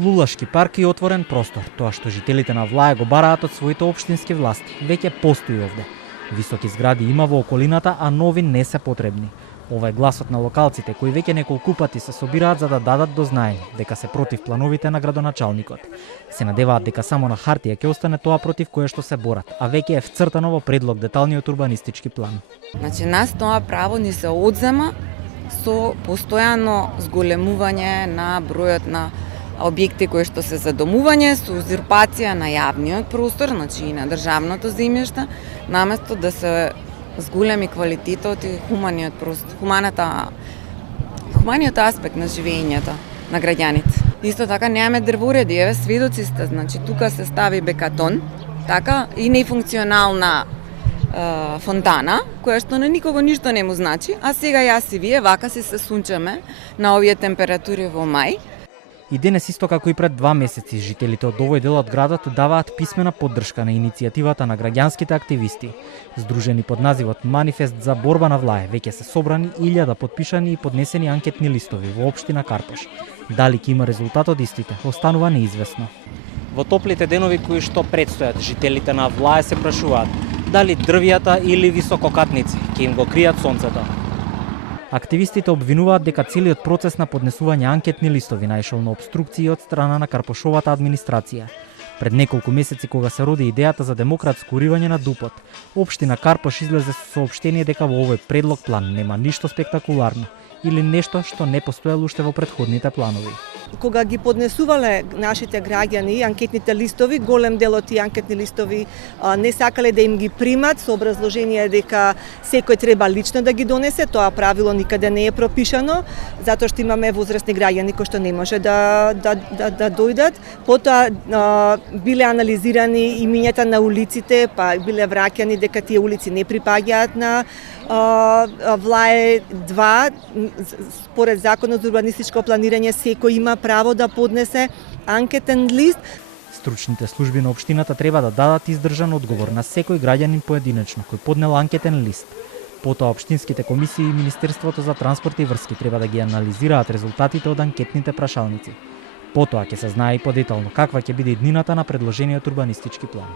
Лулашки парк е отворен простор. Тоа што жителите на Влаје го бараат од своите општински власти, веќе постои овде. Високи згради има во околината, а нови не се потребни. Ова е гласот на локалците кои веќе неколку пати се собираат за да дадат до знаење дека се против плановите на градоначалникот. Се надеваат дека само на хартија ќе остане тоа против кое што се борат, а веќе е вцртано во предлог деталниот урбанистички план. Значи нас тоа право ни се одзема со постојано зголемување на бројот на објекти кои што се за домување, со узурпација на јавниот простор, значи и на државното земјиште, наместо да се зголеми квалитетот и хуманиот аспект на живењето на граѓаните. Исто така немаме дрвореди, еве сведоци сте, значи тука се стави бекатон, така и нефункционална фонтана, која што на никого ништо не му значи, а сега јас и вие вака се сунчаме на овие температури во мај. И денес исто како и пред 2 месеци, жителите од овој дел од градот даваат писмена поддршка на иницијативата на граѓанските активисти. Здружени под називот Манифест за борба на Влаје, веќе се собрани 1000 подпишани и поднесени анкетни листови во општина Карпош. Дали ќе има резултат од истите, останува неизвестно. Во топлите денови кои што предстојат, жителите на Влаје се прашуваат дали дрвијата или висококатници ќе им го кријат сонцето. Активистите обвинуваат дека целиот процес на поднесување анкетни листови наишол на обструкции од страна на Карпошовата администрација. Пред неколку месеци кога се роди идејата за демократско уривање на ДУП-от, општина Карпош излезе со соопштение дека во овој предлог план нема ништо спектакуларно или нешто што не постоело уште во претходните планови. Кога ги поднесувале нашите граѓани анкетните листови, голем дел од тие анкетни листови не сакале да им ги примат со образложение дека секој треба лично да ги донесе, тоа правило никаде не е пропишано, затоа што имаме возрастни граѓани кои што не може да дојдат. Потоа биле анализирани имињата на улиците, па биле враќани дека тие улици не припаѓаат на Влаје 2, според Законот за урбанистичко планирање секој има право да поднесе анкетен лист. Стручните служби на општината треба да дадат издржан одговор на секој граѓанин поединечно кој поднел анкетен лист. Потоа општинските комисии и Министерството за транспорт и врски треба да ги анализираат резултатите од анкетните прашалници. Потоа ќе се знае и подетално каква ќе биде иднината на предложениот урбанистички план.